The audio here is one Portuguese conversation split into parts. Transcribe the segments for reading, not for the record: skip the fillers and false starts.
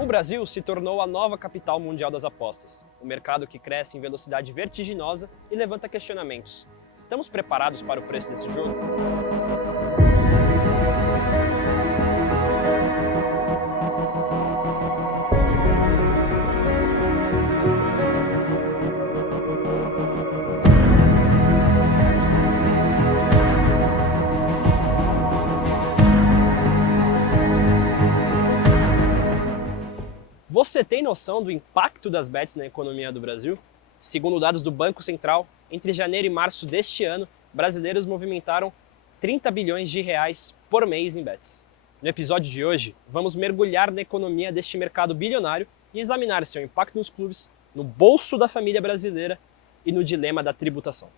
O Brasil se tornou a nova capital mundial das apostas, um mercado que cresce em velocidade vertiginosa e levanta questionamentos. Estamos preparados para o preço desse jogo? Você tem noção do impacto das bets na economia do Brasil? Segundo dados do Banco Central, entre janeiro e março deste ano, brasileiros movimentaram 30 bilhões de reais por mês em bets. No episódio de hoje, vamos mergulhar na economia deste mercado bilionário e examinar seu impacto nos clubes, no bolso da família brasileira e no dilema da tributação.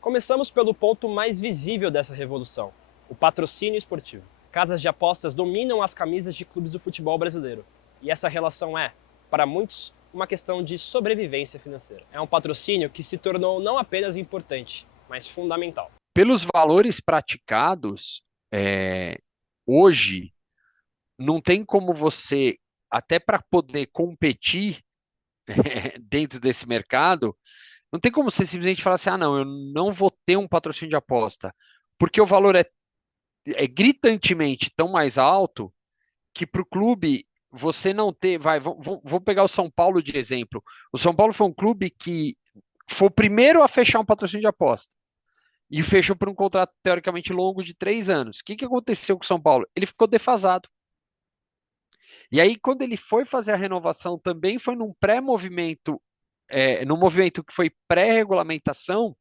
Começamos pelo ponto mais visível dessa revolução, o patrocínio esportivo. Casas de apostas dominam as camisas de clubes do futebol brasileiro. E essa relação é, para muitos, uma questão de sobrevivência financeira. É um patrocínio que se tornou não apenas importante, mas fundamental. Pelos valores praticados, hoje, não tem como você, até para poder competir dentro desse mercado, não tem como você simplesmente falar assim, não, eu não vou ter um patrocínio de aposta, porque o valor é gritantemente tão mais alto que para o clube você não ter. Vou pegar o São Paulo de exemplo. O São Paulo foi um clube que foi o primeiro a fechar um patrocínio de aposta. E fechou por um contrato teoricamente longo de 3 anos. O que aconteceu com o São Paulo? Ele ficou defasado. E aí, quando ele foi fazer a renovação, também foi num pré-movimento, num movimento que foi pré-regulamentação,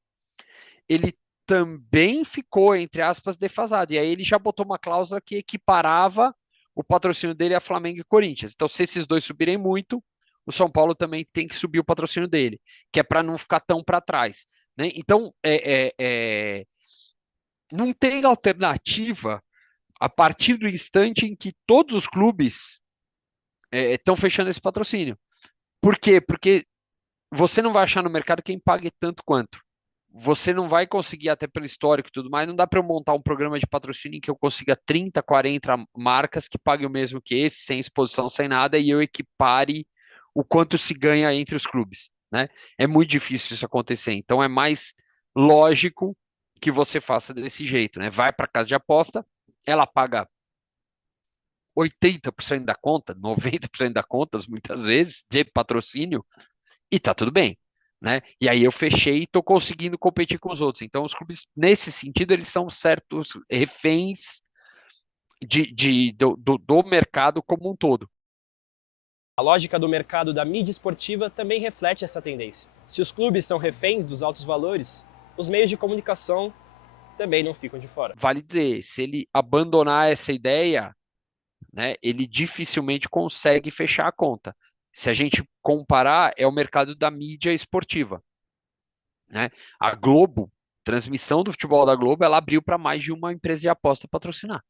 ele também ficou, entre aspas, defasado. E aí ele já botou uma cláusula que equiparava o patrocínio dele a Flamengo e Corinthians. Então, se esses dois subirem muito, o São Paulo também tem que subir o patrocínio dele, que é para não ficar tão para trás. Né? Então, não tem alternativa a partir do instante em que todos os clubes estão fechando esse patrocínio. Por quê? Porque você não vai achar no mercado quem pague tanto quanto. Você não vai conseguir, até pelo histórico e tudo mais, não dá para eu montar um programa de patrocínio em que eu consiga 30, 40 marcas que paguem o mesmo que esse, sem exposição, sem nada, e eu equipare o quanto se ganha entre os clubes, né? É muito difícil isso acontecer, então é mais lógico que você faça desse jeito, né? Vai para a casa de aposta, ela paga 80% da conta, 90% da conta, muitas vezes, de patrocínio, e tá tudo bem. Né? E aí eu fechei e estou conseguindo competir com os outros. Então, os clubes, nesse sentido, eles são certos reféns do mercado como um todo. A lógica do mercado da mídia esportiva também reflete essa tendência. Se os clubes são reféns dos altos valores, os meios de comunicação também não ficam de fora. Vale dizer, se ele abandonar essa ideia, né, ele dificilmente consegue fechar a conta. Se a gente comparar, é o mercado da mídia esportiva. Né? A Globo, transmissão do futebol da Globo, ela abriu para mais de uma empresa de aposta patrocinar.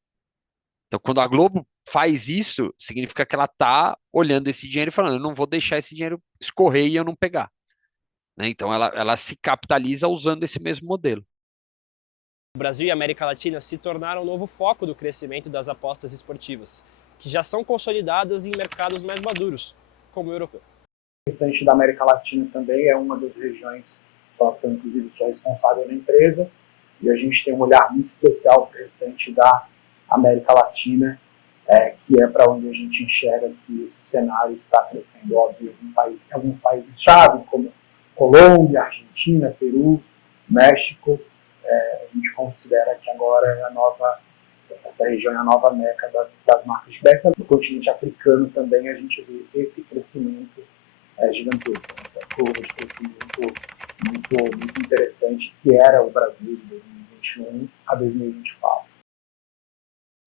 Então, quando a Globo faz isso, significa que ela está olhando esse dinheiro e falando, eu não vou deixar esse dinheiro escorrer e eu não pegar. Né? Então, ela se capitaliza usando esse mesmo modelo. O Brasil e a América Latina se tornaram um novo foco do crescimento das apostas esportivas, que já são consolidadas em mercados mais maduros, como o europeu. O restante da América Latina também é uma das regiões que eu, inclusive, sou responsável na empresa, e a gente tem um olhar muito especial para o restante da América Latina, que é para onde a gente enxerga que esse cenário está crescendo, óbvio, em alguns países-chave, como Colômbia, Argentina, Peru, México. A gente considera que agora essa região é a nova meca das marcas de bets. No continente africano também a gente vê esse crescimento gigantesco, essa curva de crescimento muito interessante, que era o Brasil de 2021 a 2024.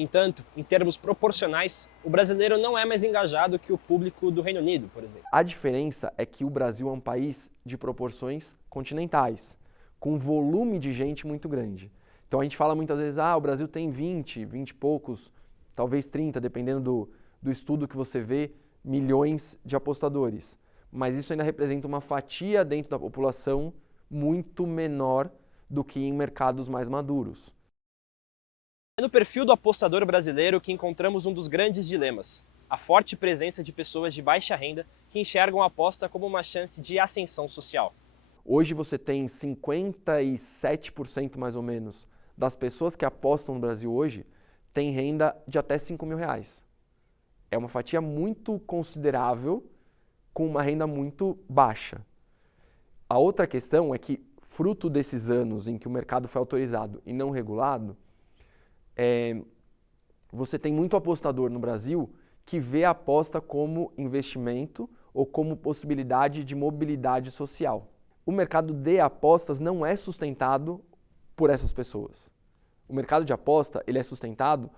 No entanto, em termos proporcionais, o brasileiro não é mais engajado que o público do Reino Unido, por exemplo. A diferença é que o Brasil é um país de proporções continentais, com volume de gente muito grande. Então a gente fala muitas vezes, o Brasil tem 20 e poucos, talvez 30, dependendo do estudo que você vê, milhões de apostadores. Mas isso ainda representa uma fatia dentro da população muito menor do que em mercados mais maduros. É no perfil do apostador brasileiro que encontramos um dos grandes dilemas. a forte presença de pessoas de baixa renda que enxergam a aposta como uma chance de ascensão social. Hoje você tem 57% mais ou menos das pessoas que apostam no Brasil hoje têm renda de até R$ 5.000. É uma fatia muito considerável com uma renda muito baixa. A outra questão é que, fruto desses anos em que o mercado foi autorizado e não regulado, você tem muito apostador no Brasil que vê a aposta como investimento ou como possibilidade de mobilidade social. O mercado de apostas não é sustentado por essas pessoas. O mercado de aposta ele é sustentado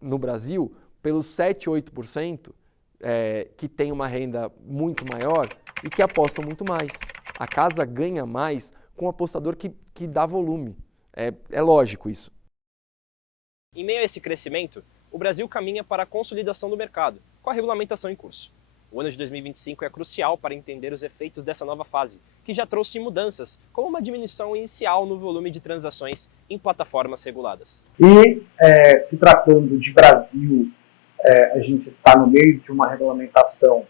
no Brasil pelos 7, 8% que tem uma renda muito maior e que apostam muito mais. A casa ganha mais com o apostador que dá volume. É lógico isso. Em meio a esse crescimento, o Brasil caminha para a consolidação do mercado, com a regulamentação em curso. O ano de 2025 é crucial para entender os efeitos dessa nova fase, que já trouxe mudanças, como uma diminuição inicial no volume de transações em plataformas reguladas. E, se tratando de Brasil, a gente está no meio de uma regulamentação.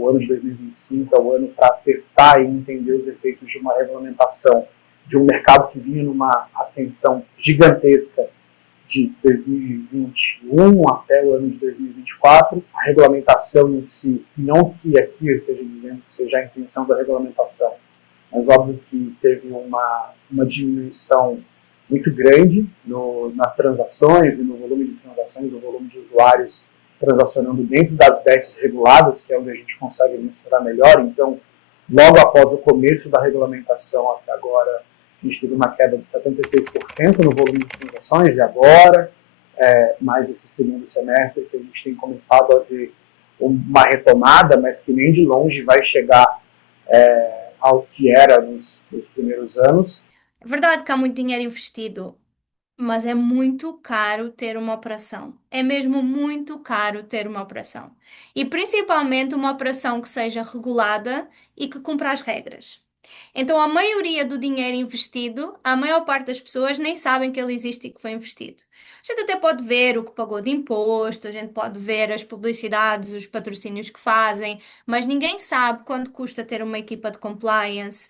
O ano de 2025 é o ano para testar e entender os efeitos de uma regulamentação de um mercado que vinha numa ascensão gigantesca de 2021 até o ano de 2024. A regulamentação em si, não que aqui eu esteja dizendo que seja a intenção da regulamentação, mas óbvio que teve uma diminuição muito grande nas transações e no volume de transações, no volume de usuários transacionando dentro das bets reguladas, que é onde a gente consegue mensurar melhor. Então, logo após o começo da regulamentação até agora, a gente teve uma queda de 76% no volume de transações, e agora, mais esse segundo semestre, que a gente tem começado a ver uma retomada, mas que nem de longe vai chegar ao que era nos primeiros anos. É verdade que há muito dinheiro investido, mas é muito caro ter uma operação. É mesmo muito caro ter uma operação. E principalmente uma operação que seja regulada e que cumpra as regras. Então, a maioria do dinheiro investido, a maior parte das pessoas nem sabem que ele existe e que foi investido. A gente até pode ver o que pagou de imposto, a gente pode ver as publicidades, os patrocínios que fazem, mas ninguém sabe quanto custa ter uma equipa de compliance,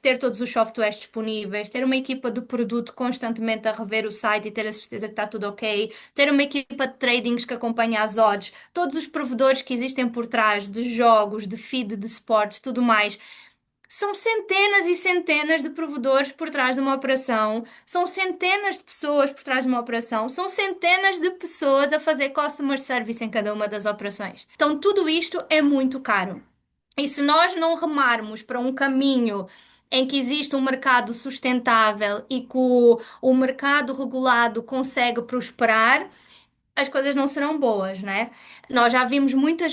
ter todos os softwares disponíveis, ter uma equipa do produto constantemente a rever o site e ter a certeza que está tudo ok, ter uma equipa de tradings que acompanha as odds, todos os provedores que existem por trás de jogos, de feed, de sports, tudo mais. São centenas e centenas de provedores por trás de uma operação, são centenas de pessoas por trás de uma operação, são centenas de pessoas a fazer customer service em cada uma das operações. Então, tudo isto é muito caro. E se nós não remarmos para um caminho em que existe um mercado sustentável e que o mercado regulado consegue prosperar, as coisas não serão boas, né? Nós já vimos muitas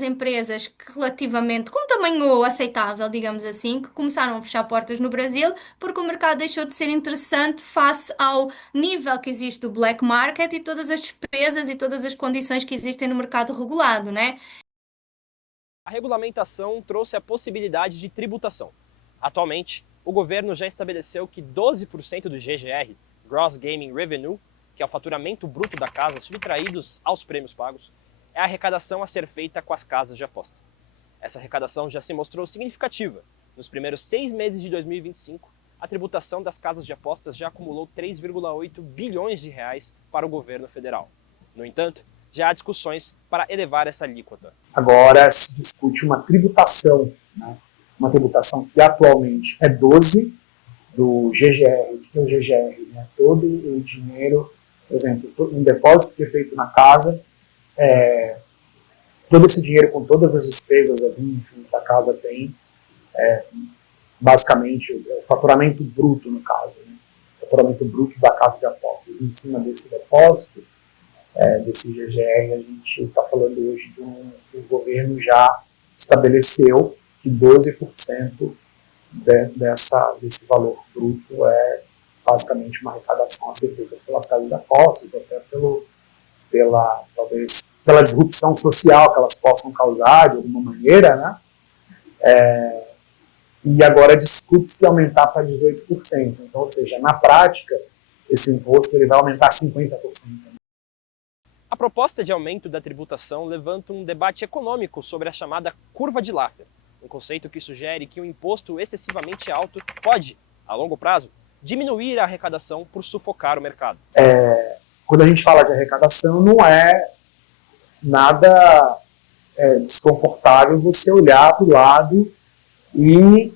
empresas que relativamente, com tamanho aceitável, digamos assim, que começaram a fechar portas no Brasil porque o mercado deixou de ser interessante face ao nível que existe do black market e todas as despesas e todas as condições que existem no mercado regulado, né? A regulamentação trouxe a possibilidade de tributação. Atualmente, o governo já estabeleceu que 12% do GGR, Gross Gaming Revenue, que é o faturamento bruto da casa subtraídos aos prêmios pagos, é a arrecadação a ser feita com as casas de aposta. Essa arrecadação já se mostrou significativa. Nos primeiros 6 meses de 2025, a tributação das casas de apostas já acumulou 3,8 bilhões de reais para o governo federal. No entanto, já há discussões para elevar essa alíquota. Agora se discute uma tributação, né? Uma tributação que atualmente é 12% do GGR. O que é o GGR? Né? Todo o dinheiro, por exemplo, um depósito que é feito na casa, todo esse dinheiro com todas as despesas ali, enfim, que a casa tem, basicamente o faturamento bruto no caso, né? O faturamento bruto da casa de apostas. Em cima desse depósito, desse GGR, a gente está falando hoje de o governo já estabeleceu que 12% desse valor bruto é basicamente uma arrecadação a ser feita pelas casas de apostas, até talvez pela disrupção social que elas possam causar de alguma maneira, né? E agora discute-se aumentar para 18%. Então, ou seja, na prática, esse imposto ele vai aumentar 50%. A A proposta de aumento da tributação levanta um debate econômico sobre a chamada curva de Laffer, um conceito que sugere que um imposto excessivamente alto pode, a longo prazo, diminuir a arrecadação por sufocar o mercado. Quando a gente fala de arrecadação, não é nada desconfortável você olhar para o lado e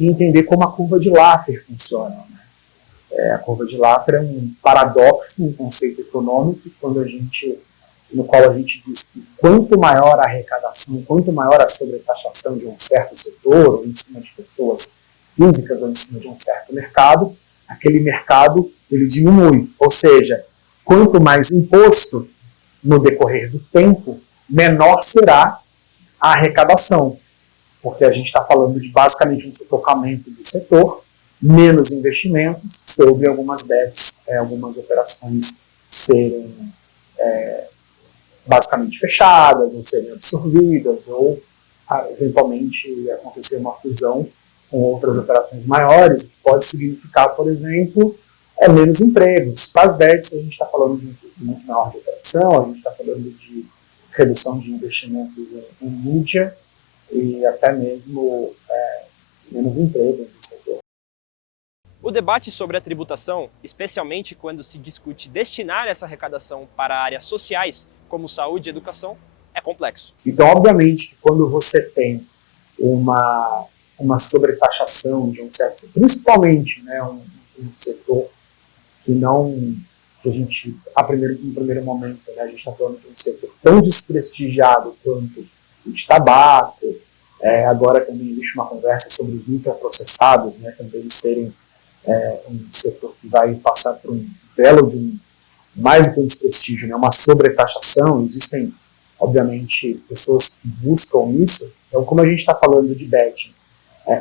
entender como a curva de Laffer funciona. Né? A curva de Laffer é um paradoxo, um conceito econômico, no qual a gente diz que quanto maior a arrecadação, quanto maior a sobretaxação de um certo setor, ou em cima de pessoas físicas, ou em cima de um certo mercado, aquele mercado ele diminui. Ou seja, quanto mais imposto no decorrer do tempo, menor será a arrecadação. Porque a gente está falando de basicamente um sufocamento do setor, menos investimentos sobre algumas bets, algumas operações serem basicamente fechadas, ou serem absorvidas, ou eventualmente acontecer uma fusão com outras operações maiores, que pode significar, por exemplo, menos empregos. Para as bets, a gente está falando de um custo muito maior de operação, a gente está falando de redução de investimentos em mídia e até mesmo menos empregos no setor. O debate sobre a tributação, especialmente quando se discute destinar essa arrecadação para áreas sociais, como saúde e educação, é complexo. Então, obviamente, quando você tem uma sobretaxação de um certo setor, principalmente um setor que a gente, em primeiro momento, né, a gente está falando de um setor tão desprestigiado quanto o de tabaco, agora também existe uma conversa sobre os ultraprocessados, né, também serem um setor que vai passar por um belo de mais do que um desprestígio, né, uma sobretaxação. Existem, obviamente, pessoas que buscam isso. Então, como a gente está falando de betting,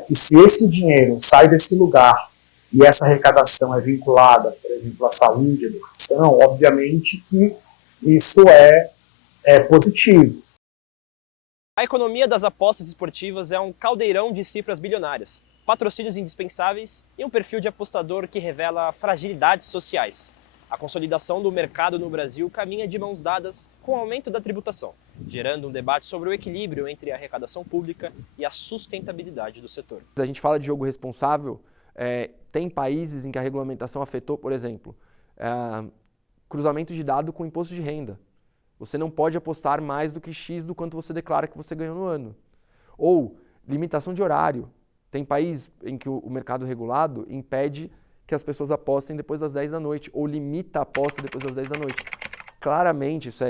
e se esse dinheiro sai desse lugar e essa arrecadação é vinculada, por exemplo, à saúde, à educação, obviamente que isso é positivo. A economia das apostas esportivas é um caldeirão de cifras bilionárias, patrocínios indispensáveis e um perfil de apostador que revela fragilidades sociais. A consolidação do mercado no Brasil caminha de mãos dadas com o aumento da tributação, gerando um debate sobre o equilíbrio entre a arrecadação pública e a sustentabilidade do setor. A gente fala de jogo responsável, tem países em que a regulamentação afetou, por exemplo, cruzamento de dado com imposto de renda. Você não pode apostar mais do que X do quanto você declara que você ganhou no ano. Ou limitação de horário. Tem país em que o mercado regulado impede que as pessoas apostem depois das 10 da noite, ou limita a aposta depois das 10 da noite. Claramente, isso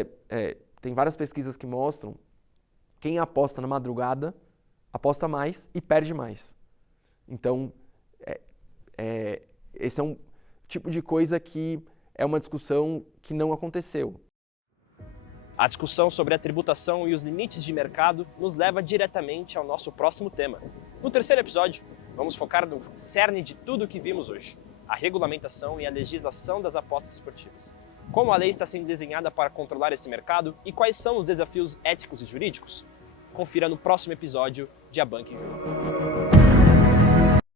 tem várias pesquisas que mostram quem aposta na madrugada aposta mais e perde mais. Então, esse é um tipo de coisa que é uma discussão que não aconteceu. A discussão sobre a tributação e os limites de mercado nos leva diretamente ao nosso próximo tema. No terceiro episódio, vamos focar no cerne de tudo o que vimos hoje: a regulamentação e a legislação das apostas esportivas. Como a lei está sendo desenhada para controlar esse mercado e quais são os desafios éticos e jurídicos? Confira no próximo episódio de A Banca em Jogo.